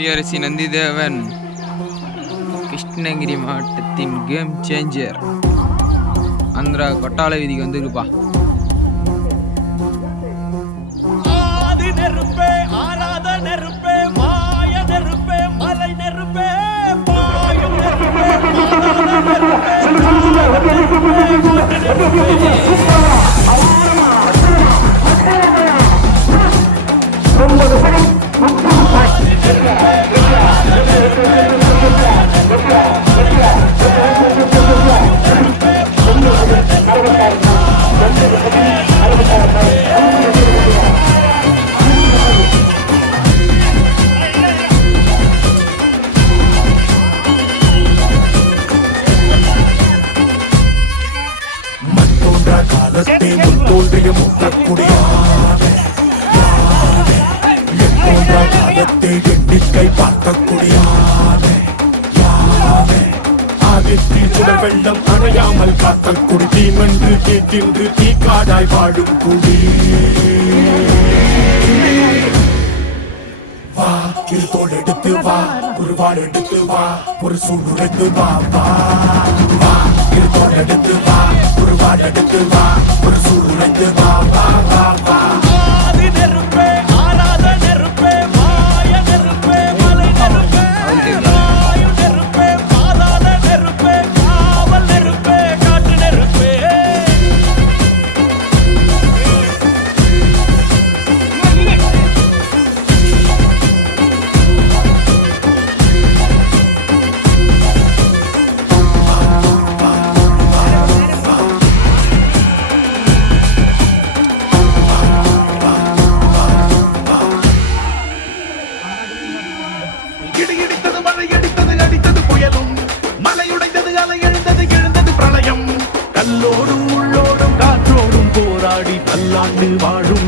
புலியரசி நந்திதேவன் கிருஷ்ணகிரி மாவட்டத்தின் game changer. Andhra கொட்டால வீதிக்கு வந்துருப்பா. ஆதி நெருப்பே, ஆராத நெருப்பே, மாய நெருப்பே, மலை நெருப்பே, பாயும் நெருப்பே, தோன்றிய முற்றக்குடியானே காலத்தை எண்ணிக்கை பார்க்கக்கூடியானே ஆதித்தில் சுடர் வெள்ளம் அணையாமல் காத்த குடி தீமென்று தீக்கின்று தீக்காடாய் வாழும் குடி வா இருத்தோடு எடுத்து வா ஒரு வாழ் எடுத்து வா ஒரு சூழ்நிலைத்து வா வா வா இருத்தோடு எடுத்து வா ஒரு வாழ் எடுத்து வா ஒரு சூழ்நிலைத்து வா வா வா வா. ஆதி நெருப்பே, ஆராத நெருப்பே, மாய நெருப்பே, மலை நெருப்பே, வாயு நெருப்பே, பாதாள நெருப்பே, காவல் நெருப்பே, காட்டு நெருப்பே. இடித்தது மழை அடித்தது அடித்தது புயலும் மலையுடைந்தது அலை எழுந்தது எழுந்தது பிரளயம் கல்லோடும் உள்ளோடும் காற்றோடும் போராடி பல்லாண்டு வாழும்